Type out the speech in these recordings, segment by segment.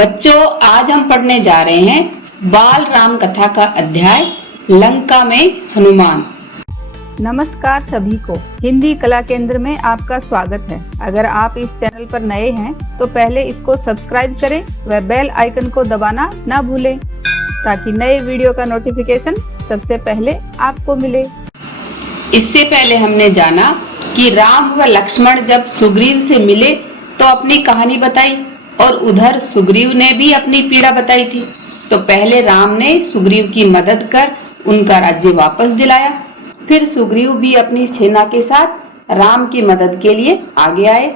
बच्चों, आज हम पढ़ने जा रहे हैं बाल राम कथा का अध्याय लंका में हनुमान। नमस्कार सभी को, हिंदी कला केंद्र में आपका स्वागत है। अगर आप इस चैनल पर नए हैं तो पहले इसको सब्सक्राइब करें व बेल आइकन को दबाना ना भूलें ताकि नए वीडियो का नोटिफिकेशन सबसे पहले आपको मिले। इससे पहले हमने जाना कि राम व लक्ष्मण जब सुग्रीव से मिले तो अपनी कहानी बताई और उधर सुग्रीव ने भी अपनी पीड़ा बताई थी। तो पहले राम ने सुग्रीव की मदद कर उनका राज्य वापस दिलाया। फिर सुग्रीव भी अपनी सेना के साथ राम की मदद के लिए आगे आए।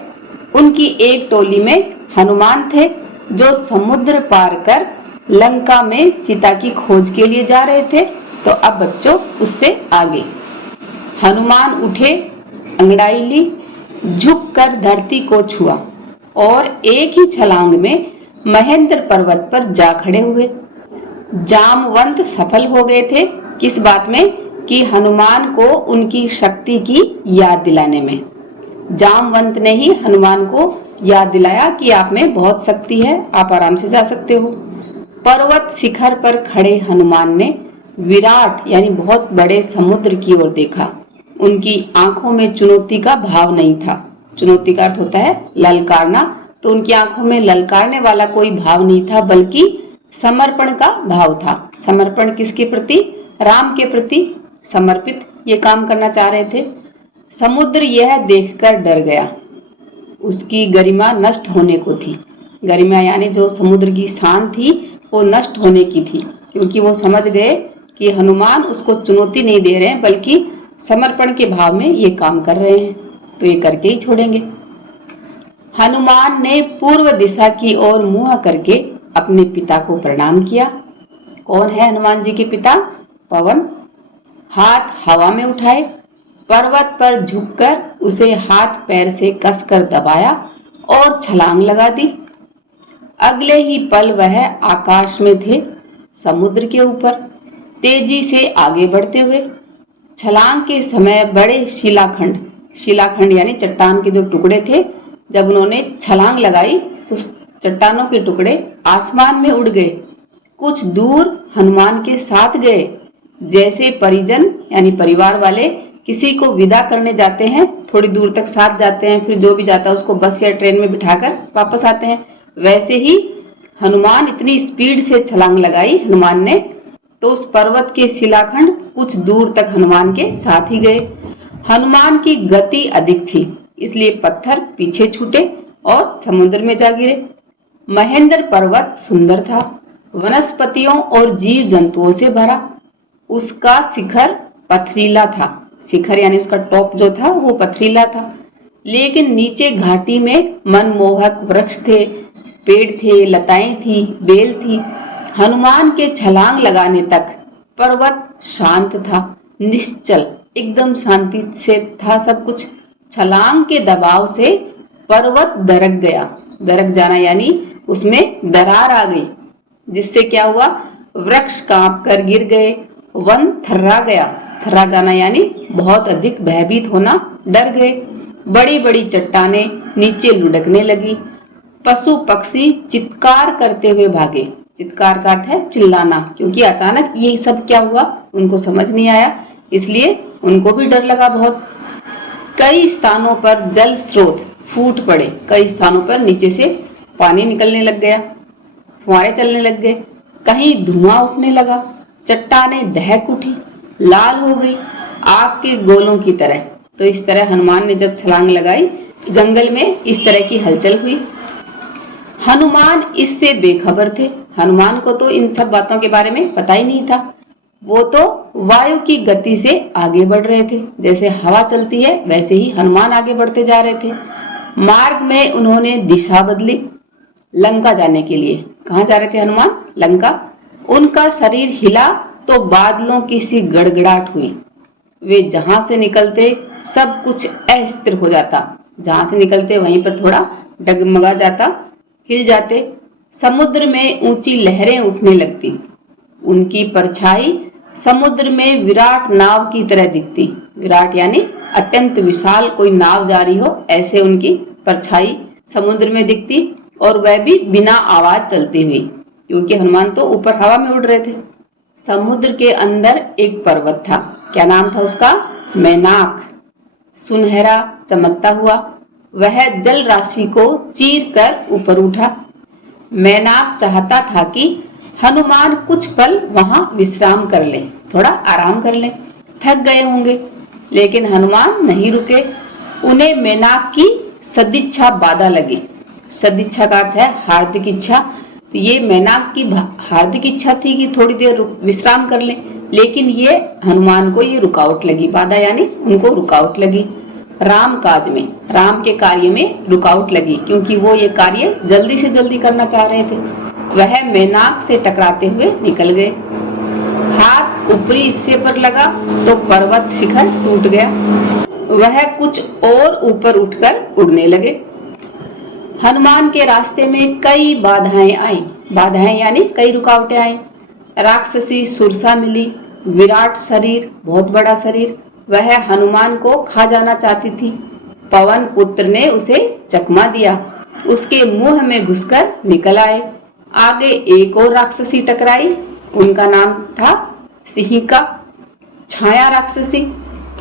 उनकी एक टोली में हनुमान थे जो समुद्र पार कर लंका में सीता की खोज के लिए जा रहे थे। तो अब बच्चों उससे आगे हनुमान उठे, अंगड़ाई ली, झुककर धरती को छुआ और एक ही छलांग में महेंद्र पर्वत पर जा खड़े हुए। जामवंत सफल हो गए थे किस बात में कि हनुमान को उनकी शक्ति की याद दिलाने में। जामवंत ने ही हनुमान को याद दिलाया कि आप में बहुत शक्ति है, आप आराम से जा सकते हो। पर्वत शिखर पर खड़े हनुमान ने विराट यानी बहुत बड़े समुद्र की ओर देखा। उनकी आंखों में चुनौती का भाव नहीं था। चुनौती का अर्थ होता है ललकारना, तो उनकी आंखों में ललकारने वाला कोई भाव नहीं था, बल्कि समर्पण का भाव था। समर्पण किसके प्रति? राम के प्रति समर्पित ये काम करना चाह रहे थे। समुद्र यह देखकर डर गया, उसकी गरिमा नष्ट होने को थी। गरिमा यानी जो समुद्र की शान थी वो नष्ट होने की थी, क्योंकि वो समझ गए कि हनुमान उसको चुनौती नहीं दे रहे हैं बल्कि समर्पण के भाव में ये काम कर रहे हैं, तो ये करके ही छोड़ेंगे। हनुमान ने पूर्व दिशा की ओर मुंह करके अपने पिता को प्रणाम किया। कौन है हनुमान जी के पिता? पवन। हाथ हवा में उठाए, पर्वत पर झुककर उसे हाथ पैर से कसकर दबाया और छलांग लगा दी। अगले ही पल वह आकाश में थे, समुद्र के ऊपर तेजी से आगे बढ़ते हुए। छलांग के समय बड़े शिलाखंड यानी चट्टान के जो टुकड़े थे, जब उन्होंने छलांग लगाई तो चट्टानों के टुकड़े आसमान में उड़ गए। कुछ दूर हनुमान के साथ गए, जैसे परिजन यानी परिवार वाले किसी को विदा करने जाते हैं, थोड़ी दूर तक साथ जाते हैं, फिर जो भी जाता है उसको बस या ट्रेन में बिठाकर वापस आते हैं। वैसे ही हनुमान इतनी स्पीड से छलांग लगाई हनुमान ने, तो उस पर्वत के शिलाखंड कुछ दूर तक हनुमान के साथ ही गए। हनुमान की गति अधिक थी, इसलिए पत्थर पीछे छूटे और समुद्र में जा गिरे। महेंद्र पर्वत सुंदर था, वनस्पतियों और जीव जंतुओं से भरा। उसका शिखर पथरीला था। शिखर यानी उसका टॉप जो था वो पथरीला था, लेकिन नीचे घाटी में मनमोहक वृक्ष थे, पेड़ थे, लताएं थी, बेल थी। हनुमान के छलांग लगाने तक पर्वत शांत था, निश्चल, एकदम शांति से था सब कुछ। छलांग के दबाव से पर्वत दरक गया। दरक जाना यानी उसमें दरार आ गई, जिससे क्या हुआ? वृक्ष कांप कर गिर गए, वन थर्रा गया। थर्रा जाना यानी बहुत अधिक भयभीत होना, डर गए। बड़ी बड़ी चट्टानें नीचे लुढ़कने लगी। पशु पक्षी चित्कार करते हुए भागे। चित्कार का अर्थ है चिल्लाना, क्योंकि अचानक ये सब क्या हुआ उनको समझ नहीं आया, इसलिए उनको भी डर लगा बहुत। कई स्थानों पर जल स्रोत फूट पड़े, कई स्थानों पर नीचे से पानी निकलने लग गया, फुहारे चलने लग गए, कहीं धुआं उठने लगा, चट्टानें दहक उठी, लाल हो गई आग के गोलों की तरह। तो इस तरह हनुमान ने जब छलांग लगाई, जंगल में इस तरह की हलचल हुई। हनुमान इससे बेखबर थे। हनुमान को तो इन सब बातों के बारे में पता ही नहीं था। वो तो वायु की गति से आगे बढ़ रहे थे, जैसे हवा चलती है वैसे ही हनुमान आगे बढ़ते जा रहे थे। मार्ग में उन्होंने दिशा बदली लंका जाने के लिए। कहाँ जा रहे थे हनुमान? लंका। उनका शरीर हिला तो बादलों की सी गड़गड़ाहट हुई। वे जहां से निकलते सब कुछ अस्थिर हो जाता, जहां से निकलते वहीं पर थोड़ा डगमगा जाता, हिल जाते। समुद्र में ऊंची लहरें उठने लगती। उनकी परछाई समुद्र में विराट नाव की तरह दिखती। विराट यानी अत्यंत विशाल कोई नाव जा रही हो, ऐसे उनकी परछाई समुद्र में दिखती। और वह भी बिना आवाज चलते हुए, क्योंकि हनुमान तो ऊपर हवा में उड़ रहे थे। समुद्र के अंदर एक पर्वत था। क्या नाम था उसका? मैनाक। सुनहरा चमकता हुआ वह जल राशि को चीर कर ऊपर उठा। मैनाक चाहता था कि हनुमान कुछ पल वहां विश्राम कर ले, थोड़ा आराम कर ले, थक गए होंगे। लेकिन हनुमान नहीं रुके। उन्हें मैनाक की सदिच्छा बाधा लगी। सदिच्छा का अर्थ है हार्दिक इच्छा। तो ये मैनाक की हार्दिक इच्छा थी कि थोड़ी देर विश्राम कर ले, लेकिन ये हनुमान को ये रुकावट लगी। बाधा यानी उनको रुकावट लगी। राम काज में, राम के कार्य में रुकावट लगी, क्योंकि वो ये कार्य जल्दी से जल्दी करना चाह रहे थे। वह मैनाक से टकराते हुए निकल गए। हाथ ऊपरी हिस्से पर लगा तो पर्वत शिखर टूट गया। वह कुछ और ऊपर उठकर उड़ने लगे। हनुमान के रास्ते में कई बाधाएं आई। बाधाएं यानी कई रुकावटें आई। राक्षसी सुरसा मिली, विराट शरीर, बहुत बड़ा शरीर। वह हनुमान को खा जाना चाहती थी। पवन पुत्र ने उसे चकमा दिया, उसके मुंह में घुसकर निकल आए। आगे एक और राक्षसी टकराई, उनका नाम था सिंहिका, छाया राक्षसी।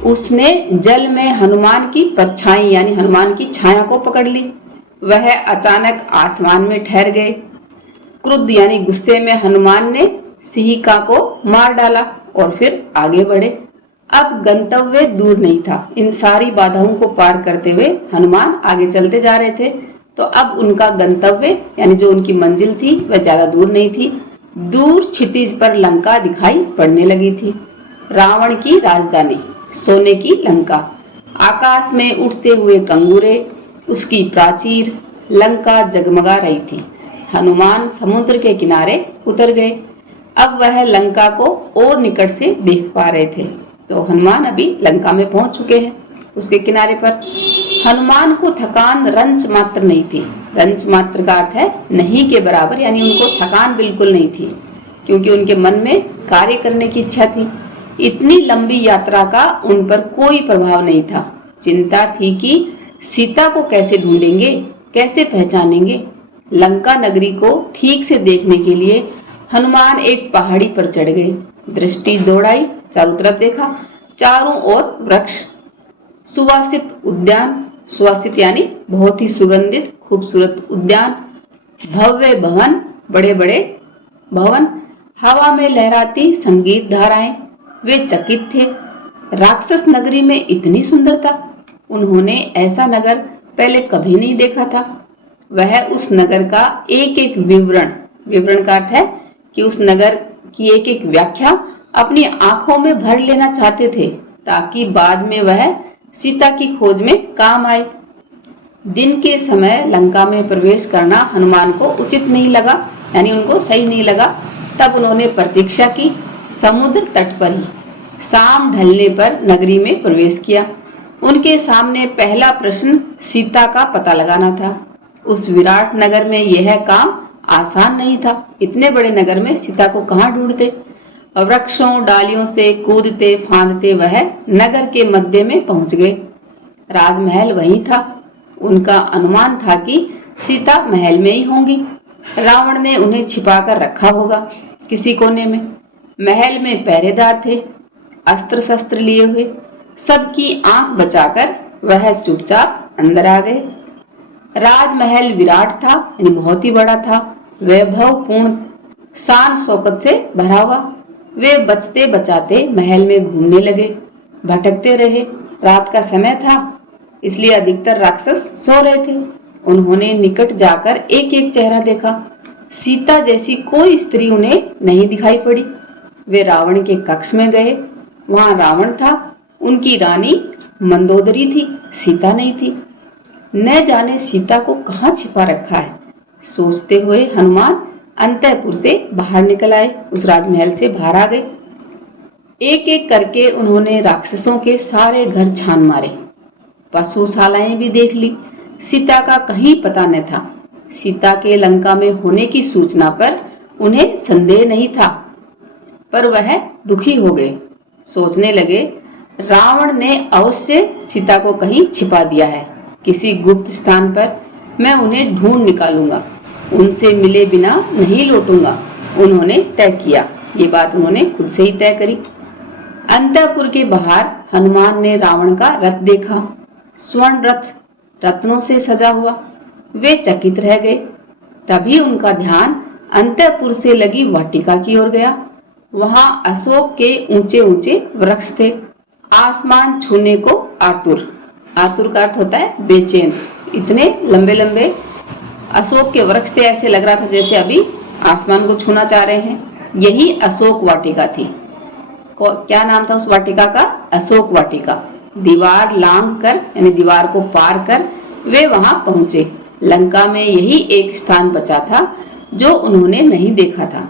उसने जल में हनुमान की परछाई यानी हनुमान की छाया को पकड़ ली। वह अचानक आसमान में ठहर गए। क्रुद्ध यानी गुस्से में हनुमान ने सिंहिका को मार डाला और फिर आगे बढ़े। अब गंतव्य दूर नहीं था। इन सारी बाधाओं को पार करते हुए हनुमान आगे चलते जा रहे थे। तो अब उनका गंतव्य यानी जो उनकी मंजिल थी वह ज्यादा दूर नहीं थी। दूर क्षितिज पर लंका दिखाई पड़ने लगी थी। रावण की राजधानी, सोने की लंका, आकाश में उठते हुए कंगूरे, उसकी प्राचीर, लंका जगमगा रही थी। हनुमान समुद्र के किनारे उतर गए। अब वह लंका को और निकट से देख पा रहे थे। तो हनुमान अभी लंका में पहुंच चुके हैं, उसके किनारे पर। हनुमान को थकान रंच मात्र नहीं थी। रंच मात्र का अर्थ है नहीं के बराबर, यानी उनको थकान बिल्कुल नहीं थी, क्योंकि उनके मन में कार्य करने की इच्छा थी। इतनी लंबी यात्रा का उन पर कोई प्रभाव नहीं था। चिंता थी कि सीता को कैसे ढूंढेंगे, कैसे पहचानेंगे। लंका नगरी को ठीक से देखने के लिए हनुमान एक पहाड़ी पर चढ़ गए। दृष्टि दौड़ाई, चारों तरफ देखा। चारों ओर वृक्ष, सुवासित उद्यान, सुवासित यानी बहुत ही सुगंधित खूबसूरत उद्यान, भव्य भवन, बड़े बड़े भवन, हवा में लहराती संगीत धाराएं। वे चकित थे। राक्षस नगरी में इतनी सुंदरता, उन्होंने ऐसा नगर पहले कभी नहीं देखा था। वह उस नगर का एक एक विवरण, विवरण का अर्थ है कि उस नगर की एक एक व्याख्या अपनी आंखों में भर लेना चाहते थे, ताकि बाद में वह सीता की खोज में काम आए। दिन के समय लंका में प्रवेश करना हनुमान को उचित नहीं लगा, यानी उनको सही नहीं लगा। तब उन्होंने प्रतीक्षा की, समुद्र तट पर ही। शाम ढलने पर नगरी में प्रवेश किया। उनके सामने पहला प्रश्न सीता का पता लगाना था। उस विराट नगर में यह काम आसान नहीं था। इतने बड़े नगर में सीता को कहाँ ढूंढते। वृक्षों डालियों से कूदते फांदते वह नगर के मध्य में पहुंच गए। राजमहल वहीं था। उनका अनुमान था कि सीता महल में ही होंगी। रावण ने उन्हें छिपाकर रखा होगा किसी कोने में। महल में पहरेदार थे, अस्त्र शस्त्र लिए हुए। सबकी आंख बचाकर वह चुपचाप अंदर आ गए। राजमहल विराट था, यानी बहुत ही बड़ा था, वैभवपूर्ण, शान शौकत से भरा हुआ। वे बचते बचाते महल में घूमने लगे, भटकते रहे। रात का समय था, इसलिए अधिकतर राक्षस सो रहे थे। उन्होंने निकट जाकर एक एक चेहरा देखा। सीता जैसी कोई स्त्री उन्हें नहीं दिखाई पड़ी। वे रावण के कक्ष में गए। वहां रावण था, उनकी रानी मंदोदरी थी, सीता नहीं थी। न जाने सीता को कहाँ छिपा रखा है। सोचते हुए हनुमान अंतःपुर से बाहर निकल आए, उस राजमहल से बाहर आ गए। एक एक करके उन्होंने राक्षसों के सारे घर छान मारे, पशुशालाएं भी देख ली। सीता का कहीं पता न था। सीता के लंका में होने की सूचना पर उन्हें संदेह नहीं था, पर वह दुखी हो गए। सोचने लगे, रावण ने अवश्य सीता को कहीं छिपा दिया है, किसी गुप्त स्थान पर। मैं उन्हें ढूंढ निकालूंगा। उनसे मिले बिना नहीं लौटूंगा, उन्होंने तय किया। ये बात उन्होंने खुद से ही तय करी। अंतःपुर के बाहर हनुमान ने रावण का रथ देखा, स्वर्ण रथ, रत्नों से सजा हुआ। वे चकित रह गए। तभी उनका ध्यान अंतःपुर से लगी वाटिका की ओर गया। वहां अशोक के ऊंचे ऊंचे वृक्ष थे, आसमान छूने को आतुर। आतुर का अर्थ होता है बेचैन। इतने लंबे लंबे अशोक के वृक्ष थे, ऐसे लग रहा था जैसे अभी आसमान को छूना चाह रहे हैं। यही अशोक वाटिका थी। क्या नाम था उस वाटिका का? अशोक वाटिका। दीवार लांघ कर यानी दीवार को पार कर वे वहां पहुंचे। लंका में यही एक स्थान बचा था जो उन्होंने नहीं देखा था।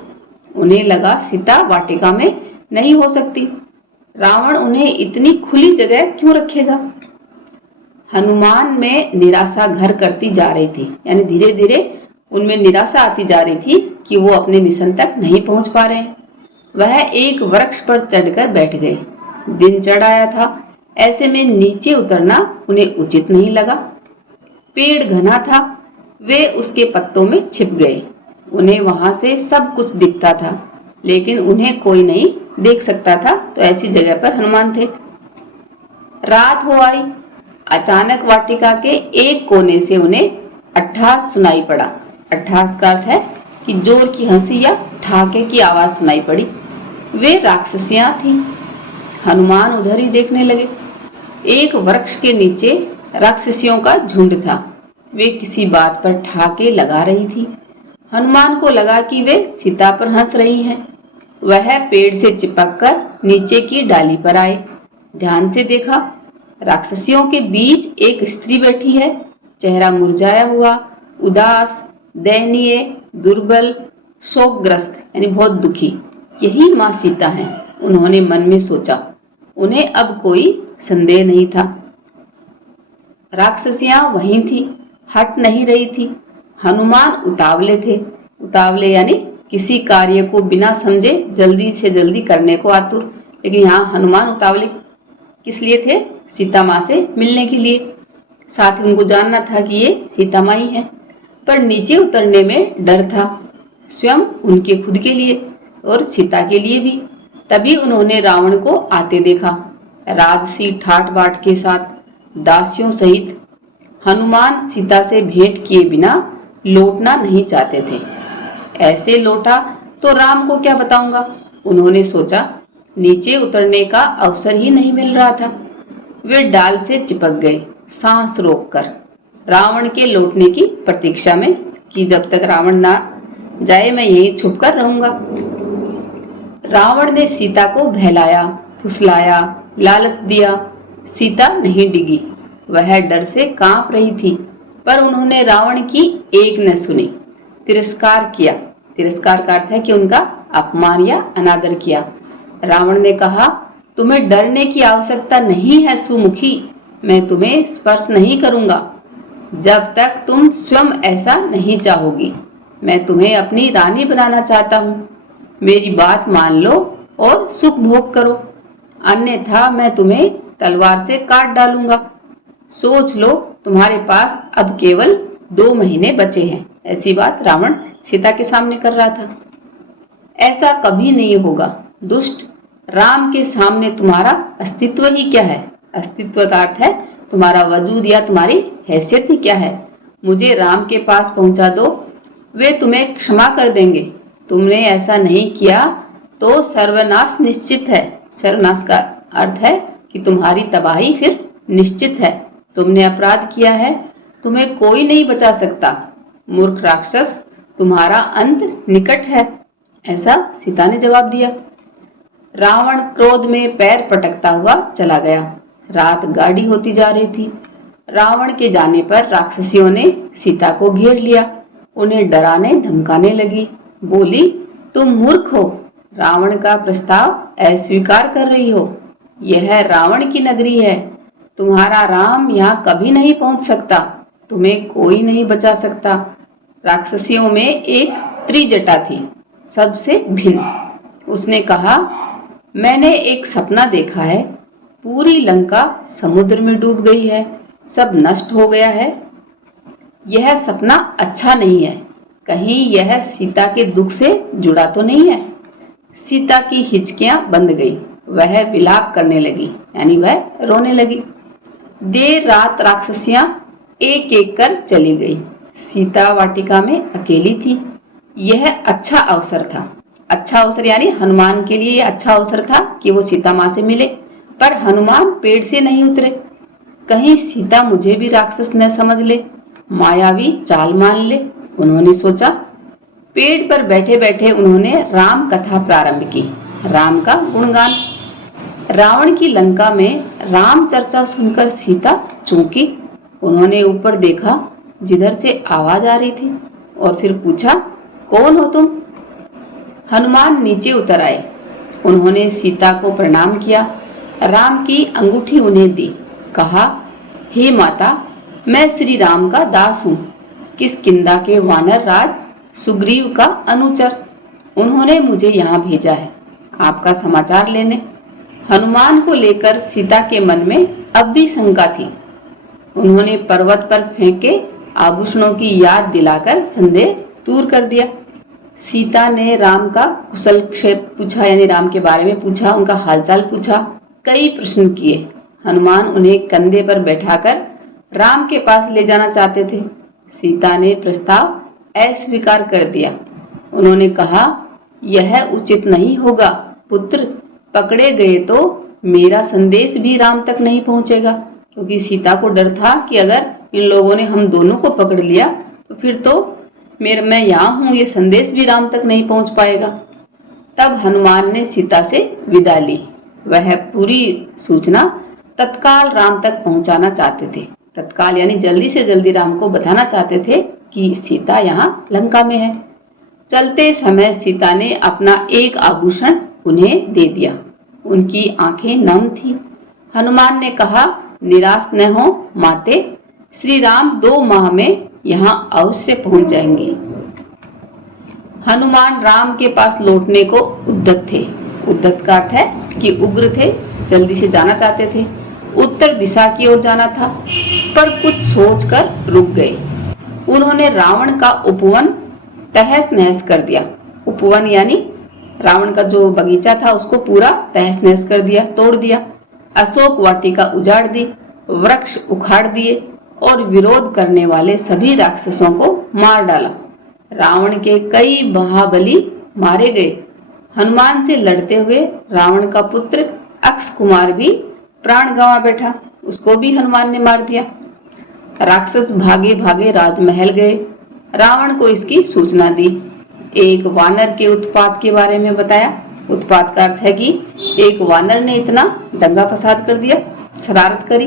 उन्हें लगा सीता वाटिका में नहीं हो सकती। रावण उन्हें इतनी खुली जगह क्यों रखेगा? हनुमान में निराशा घर करती जा रही थी, यानी धीरे धीरे उनमें निराशा आती जा रही थी कि वो अपने मिशन तक नहीं पहुंच पा रहे हैं। वह एक वृक्ष पर चढ़कर बैठ गए। दिन चढ़ आया था, ऐसे में नीचे उतरना उन्हें उचित नहीं लगा। पेड़ घना था, वे उसके पत्तों में छिप गए। उन्हें वहां से सब कुछ दिखता था, लेकिन उन्हें कोई नहीं देख सकता था, तो ऐसी जगह पर हनुमान थे। रात हो आई। अचानक वाटिका के एक कोने से उन्हें अट्ठास सुनाई पड़ा। अट्ठास का अर्थ है कि जोर की हंसी या ठहाके की आवाज सुनाई पड़ी। वे राक्षसियां थीं। हनुमान उधर ही देखने लगे। एक वृक्ष के नीचे राक्षसियों का झुंड था। वे किसी बात पर ठहाके लगा रही थी। हनुमान को लगा कि वे सीता पर हंस रही हैं। वह पेड़ से चिपककर नीचे की डाली पर आए। ध्यान से देखा, राक्षसियों के बीच एक स्त्री बैठी है। चेहरा मुरझाया हुआ, उदास, दयनीय, दुर्बल, शोकग्रस्त यानी बहुत दुखी। यही माँ सीता है, उन्होंने मन में सोचा। उन्हें अब कोई संदेह नहीं था। राक्षसियां वहीं थी, हट नहीं रही थी। हनुमान उतावले थे। उतावले यानी किसी कार्य को बिना समझे जल्दी से जल्दी करने को आतुर। लेकिन यहाँ हनुमान उतावले किस लिए थे? सीता माँ से मिलने के लिए। साथ ही उनको जानना था कि ये सीता माँ ही है। पर नीचे उतरने में डर था, स्वयं उनके खुद के लिए और सीता के लिए भी। तभी उन्होंने रावण को आते देखा, राजसी ठाट बाट के साथ, दासियों सहित। हनुमान सीता से भेंट किए बिना लौटना नहीं चाहते थे। ऐसे लौटा तो राम को क्या बताऊंगा, उन्होंने सोचा। नीचे उतरने का अवसर ही नहीं मिल रहा था। वे डाल से चिपक गए, सांस रोककर, रावण के लौटने की प्रतीक्षा में कि जब तक रावण ना जाए मैं यहीं छुपकर रहूंगा। रावण ने सीता को बहलाया, फुसलाया, लालच दिया। सीता नहीं डिगी। वह डर से कांप रही थी, पर उन्होंने रावण की एक न सुनी। तिरस्कार किया। तिरस्कार का अर्थ है कि उनका अपमान या अनादर किया। रावण ने कहा, तुम्हें डरने की आवश्यकता नहीं है सुमुखी, मैं तुम्हें स्पर्श नहीं करूंगा जब तक तुम स्वयं ऐसा नहीं चाहोगी। मैं तुम्हें अपनी रानी बनाना चाहता हूँ। मेरी बात मान लो और सुख भोग करो, अन्यथा मैं तुम्हें तलवार से काट डालूंगा। सोच लो, तुम्हारे पास अब केवल 2 महीने बचे हैं। ऐसी बात रावण सीता के सामने कर रहा था। ऐसा कभी नहीं होगा। दुष्ट, राम के सामने तुम्हारा अस्तित्व ही क्या है? अस्तित्व का अर्थ है तुम्हारा वजूद या तुम्हारी हैसियत ही क्या है? मुझे राम के पास पहुंचा दो, वे तुम्हें क्षमा कर देंगे। तुमने ऐसा नहीं किया तो सर्वनाश निश्चित है। सर्वनाश का अर्थ है कि तुम्हारी तबाही फिर निश्चित है। तुमने अपराध किया है, तुम्हें कोई नहीं बचा सकता। मूर्ख राक्षस, तुम्हारा अंत निकट है। ऐसा सीता ने जवाब दिया। रावण क्रोध में पैर पटकता हुआ चला गया। रात गाढ़ी होती जा रही थी। रावण के जाने पर राक्षसियों ने सीता को घेर लिया, उन्हें डराने धमकाने लगी। बोली, तुम मूर्ख हो, रावण का प्रस्ताव अस्वीकार कर रही हो। यह रावण की नगरी है, तुम्हारा राम यहाँ कभी नहीं पहुंच सकता। तुम्हें कोई नहीं बचा सकता। राक्षसियों में एक त्रिजटा थी, सबसे भिन्न। उसने कहा, मैंने एक सपना देखा है। पूरी लंका समुद्र में डूब गई है, सब नष्ट हो गया है। यह सपना अच्छा नहीं है। कहीं यह सीता के दुख से जुड़ा तो नहीं है। सीता की हिचकियां बंध गई, वह विलाप करने लगी, यानी वह रोने लगी। देर रात राक्षसियां एक एक कर चली गई। सीता वाटिका में अकेली थी। यह अच्छा अवसर था। अच्छा अवसर यानी हनुमान के लिए यह अच्छा अवसर था कि वो सीता माँ से मिले, पर हनुमान पेड़ से नहीं उतरे। कहीं सीता मुझे भी राक्षस न समझ ले, मायावी चाल मान ले, उन्होंने सोचा। पेड़ पर बैठे बैठे उन्होंने राम कथा प्रारंभ की, राम का गुणगान। रावण की लंका में राम चर्चा सुनकर सीता चौंकी। उन्होंने ऊपर देखा जिधर से आवाज आ रही थी और फिर पूछा, कौन हो तुम? हनुमान नीचे उतर आए। उन्होंने सीता को प्रणाम किया, राम की अंगूठी उन्हें दी, कहा, हे माता, मैं श्री राम का दास हूँ, किष्किंधा के वानर राज सुग्रीव का अनुचर। उन्होंने मुझे यहाँ भेजा है आपका समाचार लेने। हनुमान को लेकर सीता के मन में अब भी शंका थी। उन्होंने पर्वत पर फेंके आभूषणों की याद दिलाकर संदेह दूर कर दिया। सीता ने राम का कुशल क्षेम पूछा, यानी राम के बारे में पूछा, उनका हालचाल पूछा, कई प्रश्न किए। हनुमान उन्हें कंधे पर बैठाकर राम के पास ले जाना चाहते थे। सीता ने प्रस्ताव अस्वीकार कर दिया। उन्होंने कहा, यह उचित नहीं होगा पुत्र, पकड़े गए तो मेरा संदेश भी राम तक नहीं पहुंचेगा। क्योंकि सीता को डर था कि अगर इन लोगों ने हम दोनों को पकड़ लिया तो फिर तो मैं यहाँ हूँ, ये संदेश भी राम तक नहीं पहुंच पाएगा। तब हनुमान ने सीता से विदा ली। वह पूरी सूचना तत्काल राम तक पहुंचाना चाहते थे। तत्काल यानी जल्दी से जल्दी राम को बताना चाहते थे कि सीता यहाँ लंका में है। चलते समय सीता ने अपना एक आभूषण उन्हें दे दिया। उनकी आंखें नम थी। हनुमान ने कहा, निराश न हो माते, श्री राम 2 माह में यहाँ अवश्य पहुंच जाएंगे। हनुमान राम के पास लौटने को उद्यत थे। उद्यत का अर्थ है कि उग्र थे, जल्दी से जाना चाहते थे। उत्तर दिशा की ओर जाना था, पर कुछ सोचकर रुक गए। उन्होंने रावण का उपवन तहस नहस कर दिया। उपवन यानी रावण का जो बगीचा था उसको पूरा तहस नहस कर दिया, तोड़ दिया। अशोक वाटिका उजाड़ दी, वृक्ष उखाड़ दिए और विरोध करने वाले सभी राक्षसों को मार डाला। रावण के कई महाबली मारे गए। हनुमान से लड़ते हुए रावण का पुत्र अक्ष कुमार भी प्राण गंवा बैठा, उसको भी हनुमान ने मार दिया। राक्षस भागे भागे राजमहल गए। रावण को इसकी सूचना दी। एक वानर के उत्पात के बारे में बताया। उत्पात का अर्थ है कि एक वानर ने इतना दंगा फसाद कर दिया, शरारत करी।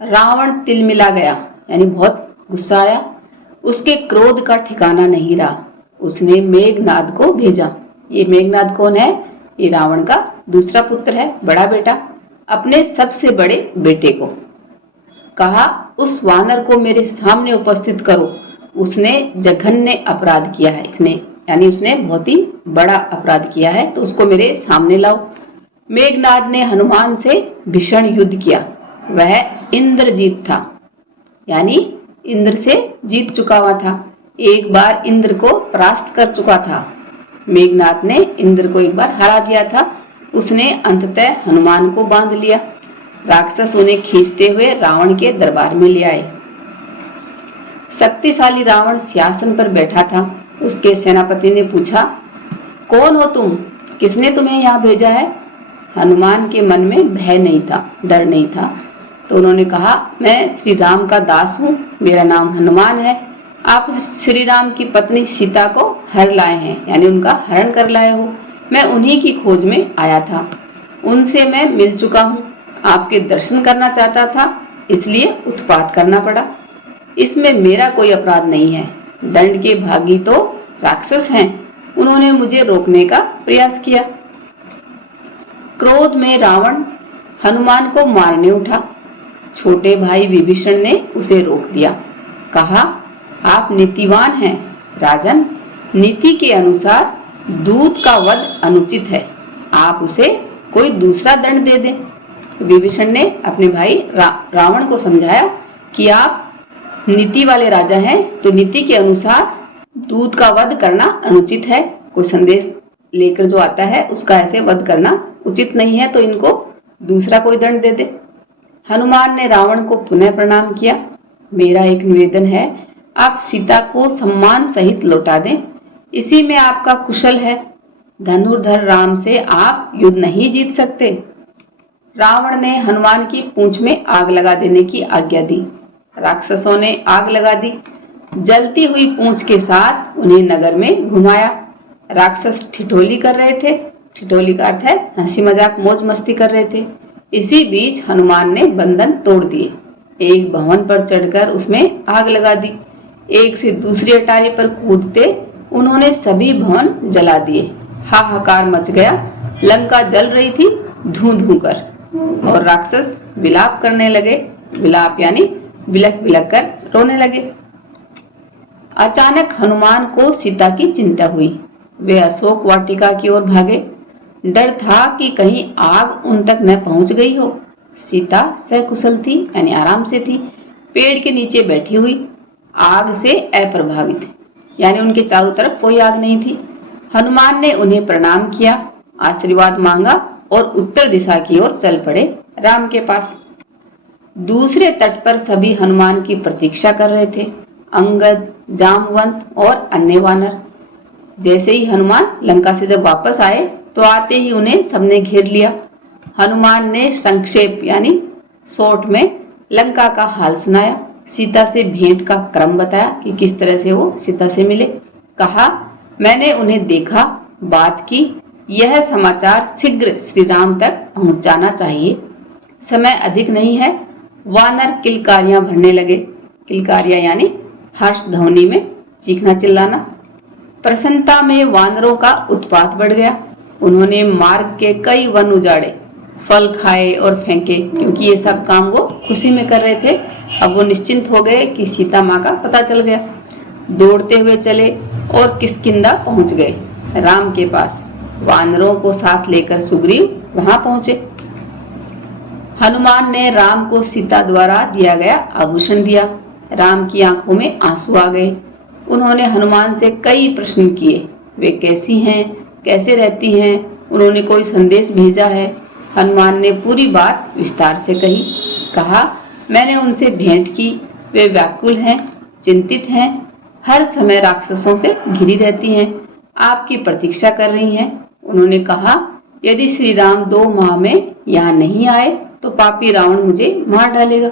रावण तिलमिला गया, यानी बहुत गुस्सा आया। उसके क्रोध का ठिकाना नहीं रहा। उसने मेघनाद को भेजा। ये मेघनाद कौन है? ये रावण का दूसरा पुत्र है, बड़ा बेटा। अपने सबसे बड़े बेटे को कहा, उस वानर को मेरे सामने उपस्थित करो। उसने जघन्य अपराध किया है, इसने यानी उसने बहुत ही बड़ा अपराध किया है, तो उसको मेरे सामने लाओ। मेघनाद ने हनुमान से भीषण युद्ध किया। वह इंद्रजीत था, यानी इंद्र से जीत चुका हुआ था। एक बार इंद्र को परास्त कर चुका था। मेघनाद ने इंद्र को एक बार हरा दिया था। उसने अंततः हनुमान को बांध लिया। राक्षस उन्हें खींचते हुए रावण के दरबार में ले आए। शक्तिशाली रावण सिंहासन पर बैठा था। उसके सेनापति ने पूछा, कौन हो तुम? किसने तुम्हें यहाँ भेजा है? हनुमान के मन में भय नहीं था, डर नहीं था, तो उन्होंने कहा, मैं श्री राम का दास हूँ, मेरा नाम हनुमान है। आप श्री राम की पत्नी सीता को हर लाए हैं, यानी उनका हरण कर लाए हो। मैं उन्हीं की खोज में आया था। उनसे मैं मिल चुका हूँ। आपके दर्शन करना चाहता था, इसलिए उत्पात करना पड़ा। इसमें मेरा कोई अपराध नहीं है। दंड के भागी तो राक्षस हैं। उन्होंने मुझे रोकने का प्रयास किया। क्रोध में रावण हनुमान को मारने उठा। छोटे भाई विभीषण ने उसे रोक दिया। कहा, आप नीतिवान हैं राजन। नीति के अनुसार दूत का वध अनुचित है। आप उसे कोई दूसरा दंड दे दें। विभीषण ने अपने भाई रावण को समझाया कि आप नीति वाले राजा हैं, तो नीति के अनुसार दूत का वध करना अनुचित है। कोई संदेश लेकर जो आता है उसका ऐसे वध करना उचित नहीं है, तो इनको दूसरा कोई दंड दे दे। हनुमान ने रावण को पुनः प्रणाम किया। मेरा एक निवेदन है, आप सीता को सम्मान सहित लौटा दें, इसी में आपका कुशल है। धनुर्धर राम से आप युद्ध नहीं जीत सकते। रावण ने हनुमान की पूंछ में आग लगा देने की आज्ञा दी। राक्षसों ने आग लगा दी। जलती हुई पूंछ के साथ उन्हें नगर में घुमाया। राक्षस ठिठोली कर रहे थे। ठिठोली का अर्थ है हंसी मजाक मौज मस्ती कर रहे थे। इसी बीच हनुमान ने बंधन तोड़ दिए। एक भवन पर चढ़कर उसमें आग लगा दी। एक से दूसरी अटारी पर कूदते उन्होंने सभी भवन जला दिए। हाहाकार मच गया। लंका जल रही थी धूं धूं कर, और राक्षस विलाप करने लगे। विलाप यानी बिलख बिलख कर रोने लगे। अचानक हनुमान को सीता की चिंता हुई। वे अशोक वाटिका की ओर भागे। डर था कि कहीं आग उन तक न पहुंच गई हो। सीता सकुशल थी, यानी आराम से थी। पेड़ के नीचे बैठी हुई, आग से अप्रभावित, यानी उनके चारों तरफ कोई आग नहीं थी। हनुमान ने उन्हें प्रणाम किया, आशीर्वाद मांगा और उत्तर दिशा की ओर चल पड़े, राम के पास। दूसरे तट पर सभी हनुमान की प्रतीक्षा कर रहे थे, अंगद, जामवंत और अन्य वानर। जैसे ही हनुमान लंका से जब वापस आए तो आते ही उन्हें सबने घेर लिया। हनुमान ने संक्षेप यानी शॉर्ट में लंका का हाल सुनाया। सीता से भेंट का क्रम बताया कि किस तरह से वो सीता से मिले। कहा, मैंने उन्हें देखा, बात की, यह समाचार शीघ्र श्री राम तक पहुंचाना चाहिए, समय अधिक नहीं है। वानर किलकारियां भरने लगे। किलकारियां यानी हर्ष ध्वनि में चीखना चिल्लाना। प्रसन्नता में वानरों का उत्पात बढ़ गया। उन्होंने मार्ग के कई वन उजाड़े, फल खाए और फेंके, क्योंकि ये सब काम वो खुशी में कर रहे थे। अब वो निश्चिंत हो गए कि सीता माँ का पता चल गया। दौड़ते हुए चले और किष्किंधा पहुंच गए, राम के पास। वानरों को साथ लेकर सुग्रीव वहां पहुंचे। हनुमान ने राम को सीता द्वारा दिया गया आभूषण दिया। राम की आंखों में आंसू आ गए। उन्होंने हनुमान से कई प्रश्न किए। वे कैसी हैं, कैसे रहती हैं, उन्होंने कोई संदेश भेजा है? हनुमान ने पूरी बात विस्तार से कही। कहा, मैंने उनसे भेंट की, वे व्याकुल हैं, चिंतित हैं, हर समय राक्षसों से घिरी रहती हैं, आपकी प्रतीक्षा कर रही हैं। उन्होंने कहा, यदि श्री राम 2 माह में यहाँ नहीं आए तो पापी रावण मुझे मार डालेगा।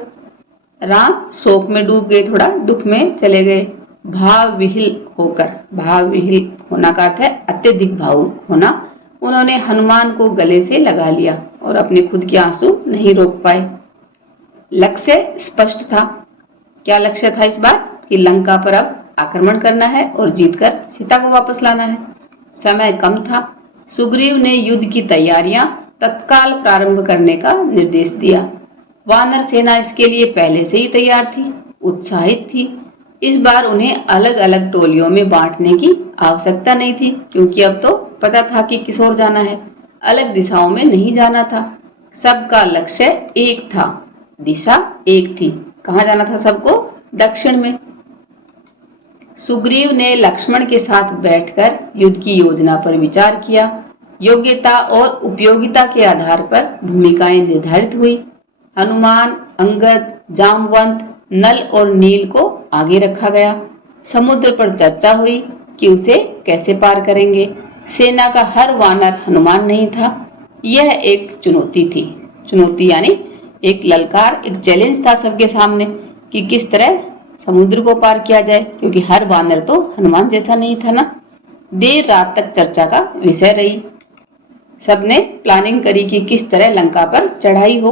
राम शोक में डूब गए, थोड़ा दुख में चले गए। भाव विहिल होकर, भाव विहिल होना का अर्थ है अत्यधिक भावुक होना, उन्होंने हनुमान को गले से लगा लिया और अपने खुद के आंसू नहीं रोक पाए। लक्ष्य स्पष्ट था। क्या लक्ष्य था इस बार? कि लंका पर अब आक्रमण करना है और जीतकर सीता को वापस लाना है। समय कम था। सुग्रीव ने युद्ध की तैयारियां तत्काल प्रारंभ करने का निर्देश दिया। वानर सेना इसके लिए पहले से ही तैयार थी, उत्साहित थी। इस बार उन्हें अलग अलग टोलियों में बांटने की आवश्यकता नहीं थी, क्योंकि अब तो पता था कि किस ओर जाना है, अलग दिशाओं में नहीं जाना था। सबका लक्ष्य एक था, दिशा एक थी। कहाँ जाना था सबको? दक्षिण में। सुग्रीव ने लक्ष्मण के साथ बैठकर युद्ध की योजना पर विचार किया। योग्यता और उपयोगिता के आधार पर भूमिकाएं निर्धारित हुई। हनुमान, अंगद, जामवंत, नल और नील को आगे रखा गया। समुद्र पर चर्चा हुई कि उसे कैसे पार करेंगे। सेना का हर वानर हनुमान नहीं था। यह एक चुनौती थी। चुनौती यानी एक ललकार, एक चैलेंज था सबके सामने कि किस तरह समुद्र को पार किया जाए, क्योंकि हर वानर तो हनुमान जैसा नहीं था ना। देर रात तक चर्चा का विषय रही। सबने प्लानिंग करी कि किस तरह लंका पर चढ़ाई हो।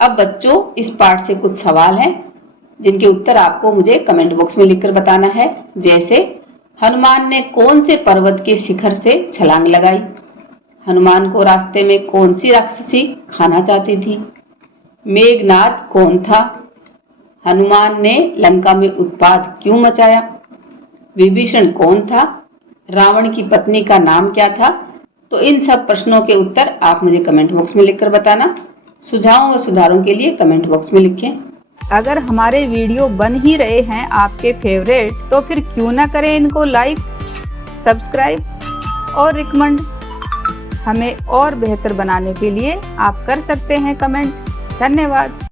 अब बच्चों, इस पाठ से कुछ सवाल हैं जिनके उत्तर आपको मुझे कमेंट बॉक्स में लिखकर बताना है। जैसे, हनुमान ने कौन से पर्वत के शिखर से छलांग लगाई? हनुमान को रास्ते में कौन सी राक्षसी खाना चाहती थी? मेघनाद कौन था? हनुमान ने लंका में उत्पात क्यों मचाया? विभीषण कौन था? रावण की पत्नी का नाम क्या था? तो इन सब प्रश्नों के उत्तर आप मुझे कमेंट बॉक्स में लिखकर बताना। सुझावों व सुधारों के लिए कमेंट बॉक्स में लिखें। अगर हमारे वीडियो बन ही रहे हैं आपके फेवरेट, तो फिर क्यों ना करें इनको लाइक, सब्सक्राइब और रिकमेंड। हमें और बेहतर बनाने के लिए आप कर सकते हैं कमेंट। धन्यवाद।